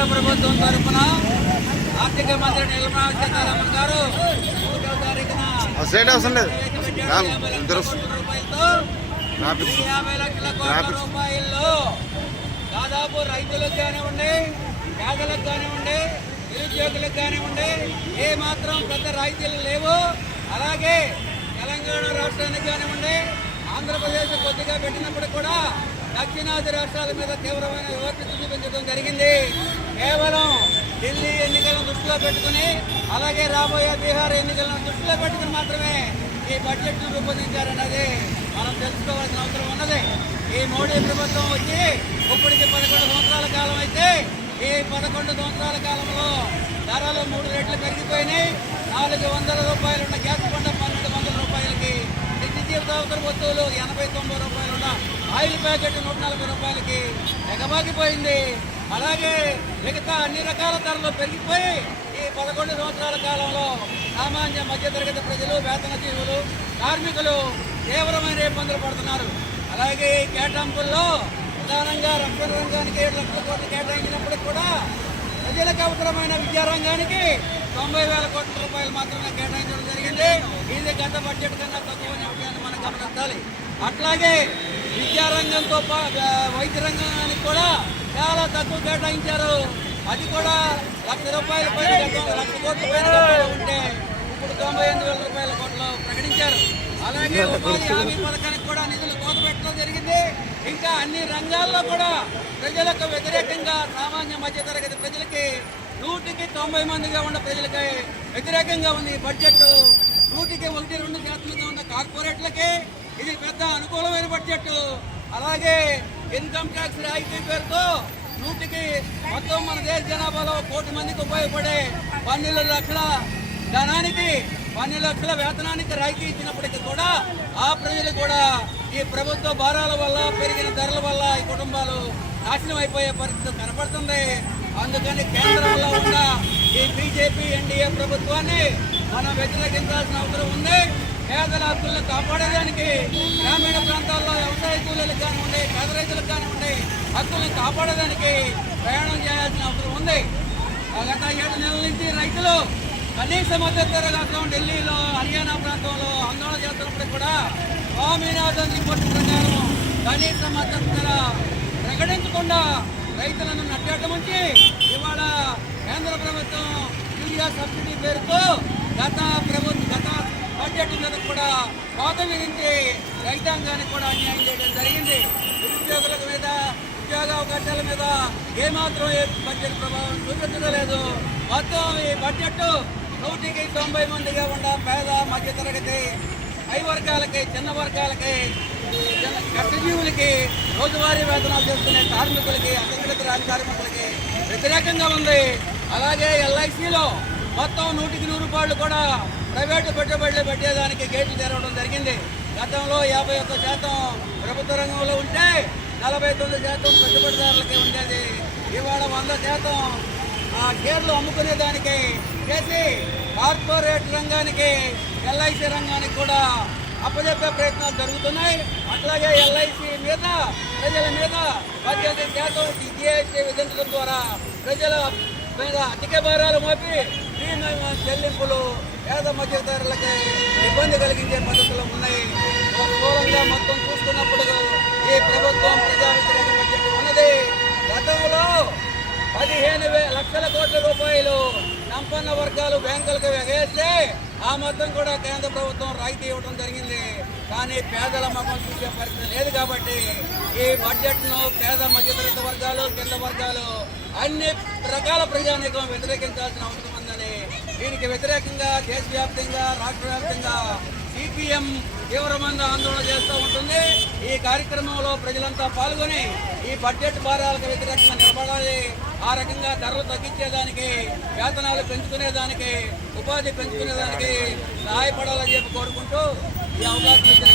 కేంద్ర ప్రభుత్వం తరఫున ఆర్థిక మంత్రి నిర్మలా సీతారామన్ గారు 3వ తారీఖున 50 లక్షల కోట్ల రూపాయల్లో దాదాపు రైతులకు కానివ్వండి, పేదలకు కానివ్వండి, నిరుద్యోగులకు కానివ్వండి ఏ మాత్రం పెద్ద రాయితీలు లేవు. అలాగే తెలంగాణ రాష్ట్రానికి కానివ్వండి, ఆంధ్రప్రదేశ్ కొద్దిగా పెట్టినప్పుడు కూడా దక్షిణాది రాష్ట్రాల మీద తీవ్రమైన వివక్ష చూపించడం జరిగింది. కేవలం ఢిల్లీ ఎన్నికలను దృష్టిలో పెట్టుకుని, అలాగే రాబోయే బీహార్ ఎన్నికలను దృష్టిలో పెట్టుకుని మాత్రమే ఈ బడ్జెట్ను రూపొందించారన్నది మనం తెలుసుకోవాల్సిన అవసరం ఉన్నది. ఈ మోడీ ప్రభుత్వం వచ్చి ఇప్పటికి 11 సంవత్సరాల కాలం అయితే ఈ 11 సంవత్సరాల కాలంలో ధరలు 3 రెట్లు పెరిగిపోయినాయి. 400 రూపాయలు ఉన్న గ్యాస్ బండ 1200 రూపాయలకి, నిత్య జీవితావసర వస్తువులు 80-90 రూపాయలు ఉన్న ఆయిల్ ప్యాకెట్ 140 రూపాయలకి ఎగబాకిపోయింది. అలాగే మిగతా అన్ని రకాల ధరలు పెరిగిపోయి ఈ 11 సంవత్సరాల కాలంలో సామాన్య మధ్యతరగతి ప్రజలు, వేతన జీవులు, కార్మికులు తీవ్రమైన ఇబ్బందులు పడుతున్నారు. అలాగే ఈ కేటాయింపుల్లో ప్రధానంగా రక్షణ రంగానికి 7 లక్షల కోట్లు కేటాయించినప్పటికి కూడా ప్రజలకు అవసరమైన విద్యారంగానికి 90,000 కోట్ల రూపాయలు మాత్రమే కేటాయించడం జరిగింది. ఇది గత బడ్జెట్ కన్నా తక్కువనే విషయాన్ని మనం గమనించాలి. అట్లాగే విద్యారంగంతో వైద్య రంగానికి కూడా చాలా తక్కువ కేటాయించారు. అది కూడా 1,00,000 రూపాయల పైన, 1,00,000 కోట్ల పైన ఉంటే ఇప్పుడు 98,000 రూపాయల కోట్లు ప్రకటించారు. అలాగే ఉపాధి హామీ పథకానికి కూడా నిధులు కోత పెట్టడం జరిగింది. ఇంకా అన్ని రంగాల్లో కూడా ప్రజలకు వ్యతిరేకంగా సామాన్య మధ్యతరగతి ప్రజలకి 100కి 90 మందిగా ఉన్న ప్రజలకి వ్యతిరేకంగా ఉంది ఈ బడ్జెట్. 100కి 1-2% ఉన్న కార్పొరేట్లకి ఇది పెద్ద అనుకూలమైన బడ్జెట్. అలాగే ఇన్కమ్ ట్యాక్స్ రాయితీ పేరుతో 100కి మొత్తం మన దేశ జనాభాలో 1 కోటి మందికి ఉపయోగపడే 12 లక్షల ధనానికి, 12 లక్షల వేతనానికి రాయితీ ఇచ్చినప్పటికీ కూడా ఆ ప్రజలు కూడా ఈ ప్రభుత్వ భారాల వల్ల, పెరిగిన ధరల వల్ల ఈ కుటుంబాలు నాశనం అయిపోయే పరిస్థితి కనపడుతుంది. అందుకని కేంద్రంలో ఉన్న ఈ బీజేపీ ఎన్డీఏ ప్రభుత్వాన్ని మనం వ్యతిరేకించాల్సిన అవసరం ఉంది. పేదల హక్కులను కాపాడేదానికి, గ్రామీణ ప్రాంతాల్లో వ్యవసాయ కూలీలకు కానివ్వండి, పేద రైతులకు కానివ్వండి హక్కులను కాపాడేదానికి ప్రయాణం చేయాల్సిన అవసరం ఉంది. గత 7 నెలల నుంచి రైతులు కనీస మద్దతు ధర కోసం ఢిల్లీలో, హర్యానా ప్రాంతంలో ఆందోళన చేస్తున్నప్పటికీ కూడా స్వామినాథన్ రిపోర్టు ప్రకారం కనీస మద్దతు ధర ప్రకటించకుండా రైతులను నట్టేటముంచి ఇవాళ కేంద్ర ప్రభుత్వం యూరియా సబ్సిడీ పేరుతో గత బడ్జెట్ మీద కూడా కోత విధించి రైతాంగానికి కూడా అన్యాయం చేయడం జరిగింది. నిరుద్యోగుల మీద, ఉద్యోగ అవకాశాల మీద ఏమాత్రం బడ్జెట్ ప్రభావం చూపించడం లేదు. మొత్తం ఈ బడ్జెట్ 100కి 90 మందిగా ఉన్న పేద, మధ్యతరగతి, పై వర్గాలకి, చిన్న వర్గాలకి, కష్టజీవులకి, రోజువారీ వేతనాలు చేసుకునే కార్మికులకి, అసంఘటిత రాజ కార్మికులకి వ్యతిరేకంగా ఉంది. అలాగే ఎల్ఐసిలో మొత్తం 100కి 100 రూపాయలు కూడా ప్రైవేటు పెట్టుబడులు పెట్టేదానికి గేట్లు తెరవడం జరిగింది. గతంలో 51% ప్రభుత్వ రంగంలో ఉంటే 49% పెట్టుబడిదారులకి ఉండేది. ఇవాళ 100% ఆ షేర్లు అమ్ముకునేదానికి చేసి కార్పొరేట్ రంగానికి, ఎల్ఐసి రంగానికి కూడా అప్పచెప్పే ప్రయత్నాలు జరుగుతున్నాయి. అట్లాగే ఎల్ఐసి మీద, ప్రజల మీద 18% జిఎస్టీ విధించడం ద్వారా ప్రజల మీద అధిక భారాలు మోపి ప్రీమియం చెల్లింపులు పేద మధ్యతరగతులకి ఇబ్బంది కలిగించే పద్ధతులు ఉన్నాయి. స్థూలంగా మొత్తం చూసుకున్నప్పుడు ఈ ప్రభుత్వం ప్రజా వ్యతిరేక బడ్జెట్ ఉన్నది. గతంలో 15 లక్షల కోట్ల రూపాయలు సంపన్న వర్గాలు బ్యాంకులకు ఎగేస్తే ఆ మొత్తం కూడా కేంద్ర ప్రభుత్వం రాయితీ ఇవ్వడం జరిగింది. కానీ పేదల మొఖం చూసే పరిస్థితి లేదు. కాబట్టి ఈ బడ్జెట్ను పేద మధ్యతరగతి వర్గాలు, కింద వర్గాలు, అన్ని రకాల ప్రజానీకం వ్యతిరేకించాల్సిన అవసరం ఉందని, దీనికి వ్యతిరేకంగా దేశవ్యాప్తంగా, రాష్ట్ర వ్యాప్తంగా సిపిఎం తీవ్రమైన ఆందోళన చేస్తూ ఉంటుంది. ఈ కార్యక్రమంలో ప్రజలంతా పాల్గొని ఈ బడ్జెట్ భారాలకు వ్యతిరేకంగా నిలబడాలి. ఆ రకంగా ధరలు తగ్గించేదానికి, వేతనాలు పెంచుకునేదానికి, ఉపాధి పెంచుకునేదానికి సహాయపడాలని చెప్పి కోరుకుంటూ ఈ అవకాశం ఇచ్చిన